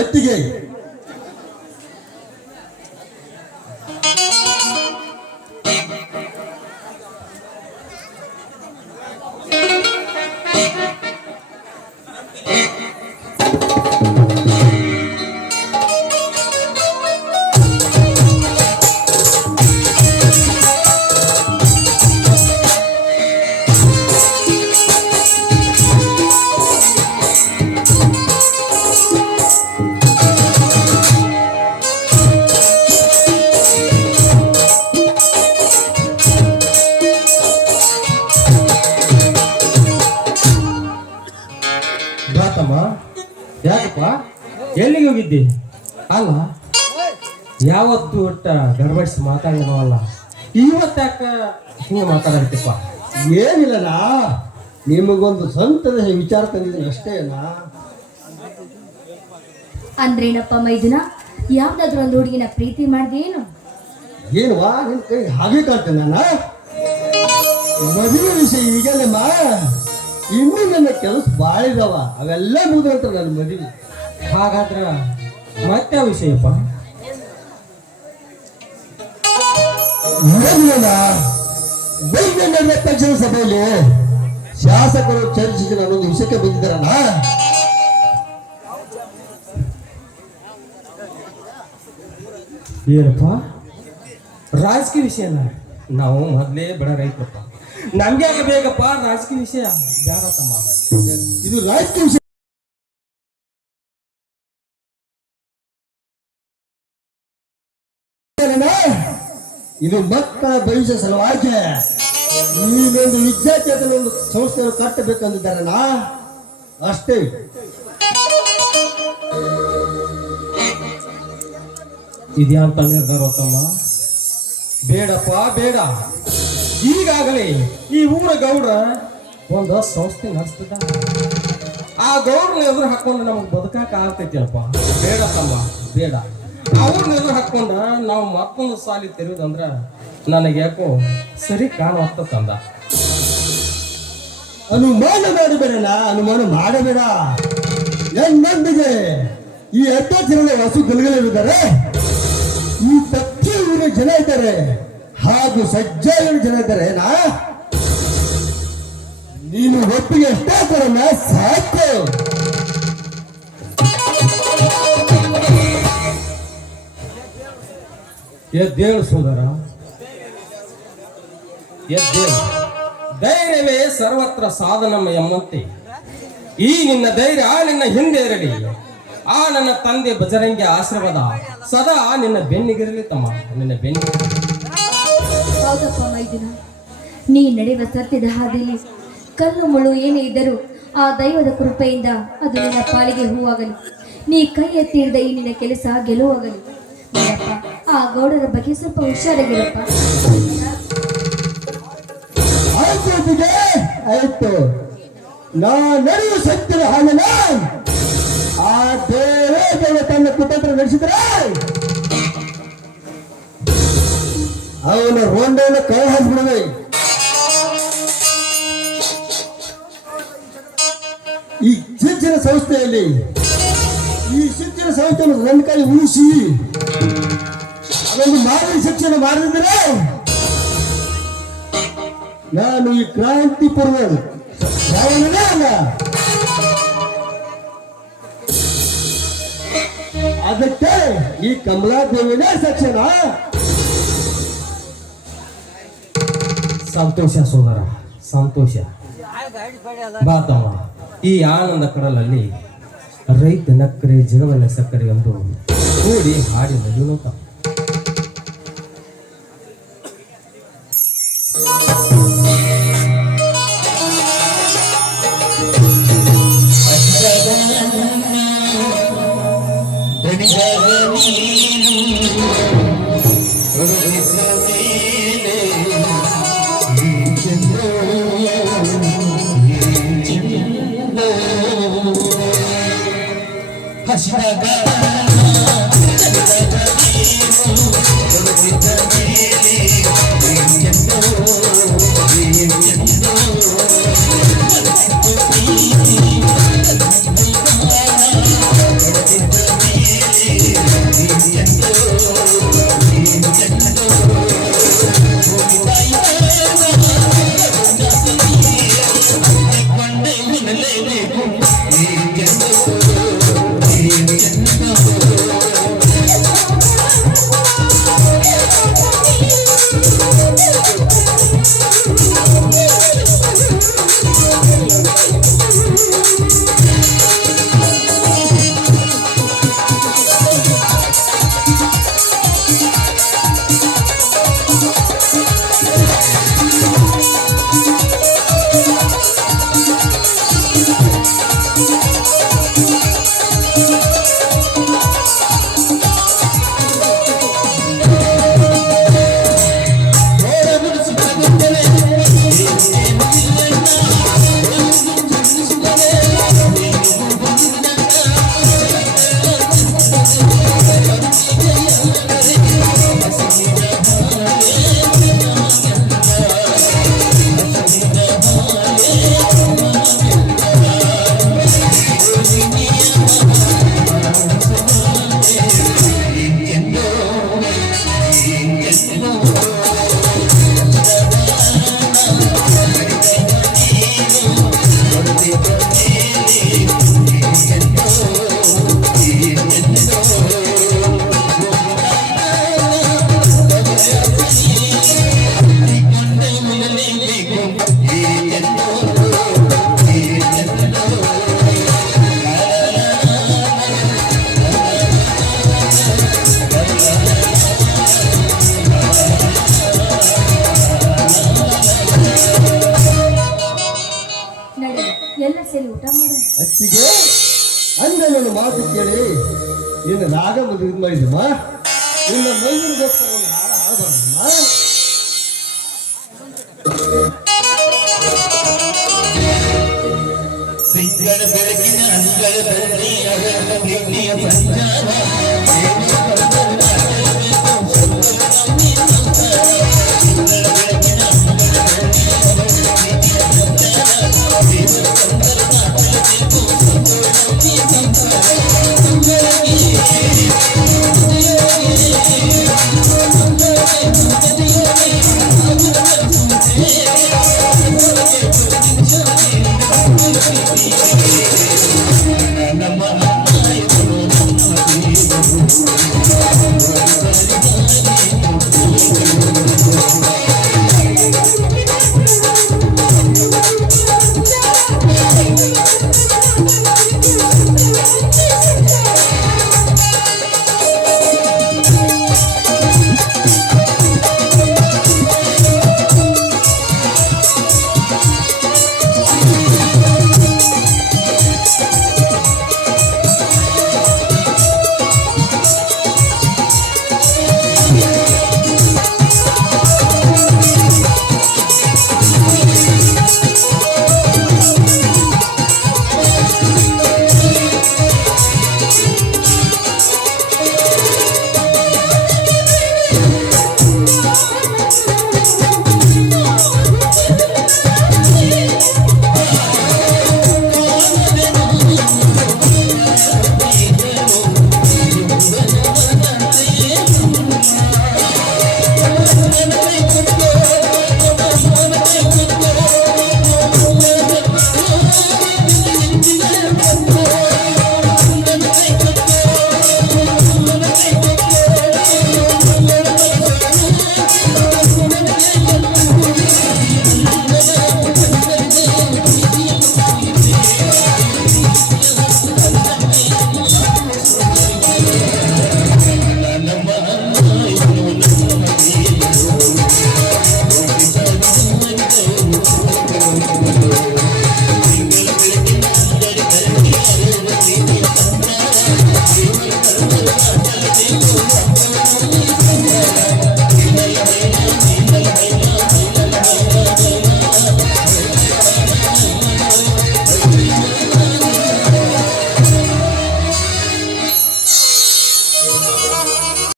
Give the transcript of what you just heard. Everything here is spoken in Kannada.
ಅತ್ತಿಗೆ ಯಾಕಪ್ಪ ಎಲ್ಲಿಗೆ ಹೋಗಿದ್ದಿ? ಅಲ್ಲ ಯಾವತ್ತು ಒಟ್ಟ ಗಡ್ಬಡಿಸಿ ಮಾತಾಡಿನವಲ್ಲ, ಇವತ್ತಾಕ ಹಿಂಗೆ ಮಾತಾಡತ್ತಪ್ಪ? ಏನಿಲ್ಲಣ್ಣ, ನಿಮಗೊಂದು ಸ್ವಂತದ ವಿಚಾರ ತಂದಿದ್ದೀನಿ ಅಷ್ಟೇ ಅಣ್ಣ. ಅಂದ್ರೇನಪ್ಪ ಮೈದುನ, ಯಾವ್ದಾದ್ರು ಒಂದು ಹುಡುಗಿನ ಪ್ರೀತಿ ಮಾಡ್ದೇನು? ಏನುವಾ ನಿನ್ ಕೈ ಹಾಗೆ ಕಾಣ್ತೇನೆ ನಾನು. ಮದುವೆ ವಿಷಯ ಈಗಲ್ಲಮ್ಮ, ಇನ್ನೂ ನನ್ನ ಕೆಲಸ ಭಾಳ ಇದಾವ, ಅವೆಲ್ಲ ಮುಗಿದಂತ ನನ್ನ ಮದುವೆ. ಹಾಗಾದ್ರ ಮತ್ತೆ ಆ ವಿಷಯಪ್ಪ? ವೈದ್ಯರ ತಕ್ಷಣ ಸಭೆಯಲ್ಲಿ ಶಾಸಕರು ಚರ್ಚಿಸಿ ನಾನೊಂದು ವಿಷಯಕ್ಕೆ ಬಂದಿದ್ದಾರಲ್ಲ. ಏನಪ್ಪ ರಾಜಕೀಯ ವಿಷಯನ? ನಾವು ಮೊದಲೇ ಬಡ ರೈತರಪ್ಪ, ನಮ್ಗೆ ಯಾಕೆ ಬೇಕಪ್ಪ ರಾಜಕೀಯ ವಿಷಯ? ಬೇಡತ್ತಮ್ಮ, ಇದು ರಾಜಕೀಯ ವಿಷಯ. ಇದು ಮಕ್ಕಳ ಭವಿಷ್ಯ ಸಲುವಾಗಿ ನೀನೊಂದು ವಿದ್ಯಾರ್ಥಿಗಳ ಒಂದು ಸಂಸ್ಥೆಯನ್ನು ಕಟ್ಟಬೇಕಂದಿದ್ದಾರಣ್ಣ, ಅಷ್ಟೇ. ಇದ್ಯಾಂತ ನಿರ್ಧಾರ ತಮ್ಮ? ಬೇಡಪ್ಪ ಬೇಡ. ಈಗಾಗಲೇ ಈ ಊರ ಗೌಡ್ರ ಒಂದು ಸಂಸ್ಥೆ ನಡೆಸ್ತಿದ್ದ, ಆ ಗೌಡ್ರನ್ನ ಎದುರು ಹಾಕೊಂಡು ನಮಗೆ ಬದುಕಾಕ ಆಗ್ತೈತಿ ಅಪ್ಪ. ಬೇಡ ತಮ್ಮ ಬೇಡ. ಅವ್ರನ್ನ ಎದುರು ಹಾಕೊಂಡ ನಾವು ಮತ್ತೊಂದು ಸಾಲಿ ತೆರೆಯುದಂದ್ರ ನನಗೆ ಯಾಕೋ ಸರಿ ಕಾಣುತ್ತ ತಂದ. ಅನುಮಾನ ಮಾಡಬೇಡಣ್ಣ, ಅನುಮಾನ ಮಾಡಬೇಡ. ನನ್ನೊಂದಿಗೆ ಈ ಅಧ್ಯಕ್ಷರಲ್ಲಿ ಹೊಸ ಗಲಗಲಿದ್ದಾರೆ, ಈ ತಪ್ಪಿ ಊರಿನ ಜನ ಇದ್ದಾರೆ, ಹಾಗೂ ಸಜ್ಜಾಗಿನ ಜನ ಇದ್ದಾರೆ. ನೀನು ಒಪ್ಪಿಗೆ ಎಷ್ಟೇ ಕೊಡೋಣ ಸಾಕು. ಎದ್ದೇಳು ಸೋದರ, ಎದ್ದೇಳು. ಧೈರ್ಯವೇ ಸರ್ವತ್ರ ಸಾಧನಮ್ಮ ಎಂಬಂತೆ ಈ ನಿನ್ನ ಧೈರ್ಯ ನಿನ್ನ ಹಿಂದೆ ಇರಲಿ. ಆ ನನ್ನ ತಂದೆ ಬಜರಂಗಿ ಆಶೀರ್ವಾದ ಸದಾ ನಿನ್ನ ಬೆನ್ನಿಗಿರಲಿ ತಮ್ಮ, ನಿನ್ನ ಬೆನ್ನಿಗಿರಲಿ. ಹೌದಪ್ಪ ಮೈದುನ, ನೀ ನಡೆಯುವ ಸತ್ಯದ ಹಾದಿಯಲ್ಲಿ ಕಲ್ಲು ಮುಳ್ಳು ಏನೇ ಇದ್ದರೂ ಆ ದೈವದ ಕೃಪೆಯಿಂದ ಅದು ನಿನ್ನ ಪಾಲಿಗೆ ಹೂವಾಗಲಿ. ನೀ ಕೈ ಎತ್ತಿರದ ಈ ನಿನ್ನ ಕೆಲಸ ಗೆಲುವಾಗಲಿ. ನೋಡಪ್ಪ, ಆ ಗೌಡರ ಬಗ್ಗೆ ಸ್ವಲ್ಪ ಹುಷಾರಾಗಿರಪ್ಪ. ಆಯ್ತು, ನಾ ನಡೆಯುವ ಸತ್ಯದ ಹಾಲಲ್ಲ, ಆ ದೇವೇ ದೇವ ತನ್ನ ಕುತಂತ್ರ ನಡೆಸಿದ್ರೆ ಅವನ ರೋಂಡವನ್ನು ಕೈ ಹಾಕಿಬಿಡವೆ. ಈ ಶಿಕ್ಷಣ ಸಂಸ್ಥೆಯಲ್ಲಿ ಈ ಶಿಕ್ಷಣ ಸಂಸ್ಥೆಯನ್ನು ನನ್ನ ಕೈ ಉಳಿಸಿ ಅದೊಂದು ಮಾದರಿ ಶಿಕ್ಷಣ ಮಾಡಿದ್ರೆ ನಾನು ಈ ಕ್ರಾಂತಿ ಪೂರ್ವ ಅಲ್ಲ, ಅದಕ್ಕೆ ಈ ಕಮಲಾದೇವಿನೇ ಶಿಕ್ಷಣ. ಸಂತೋಷ ಸೋದರ, ಸಂತೋಷ. ಬಾತಮ್ಮ, ಈ ಆನಂದ ಕಡಲಲ್ಲಿ ರೈತ ನಕ್ಕರೆ ಜಗವಲ್ಲ ಸಕ್ಕರೆ ಎಂದು ಕೂಡಿ ಹಾಡಿ ನಲಿಯುತ್ತ ಬಾಯಲ್ಲಿ ಊಟ ಮಾಡು. ಅತ್ತಿಗೆ ಅಂದ ನನ್ನ ಮಾತು ಕೇಳಿ ನಿನ್ನ ನಾಗ ಮದುವೆ ಮಾಡಿದಮ್ಮ. ನಿನ್ನ ಮೈದಿನ ಗೊತ್ತು ಹಾಳಬಾರದಮ್ಮ. ಬೆಳಕಿನ ಅಂಗಳ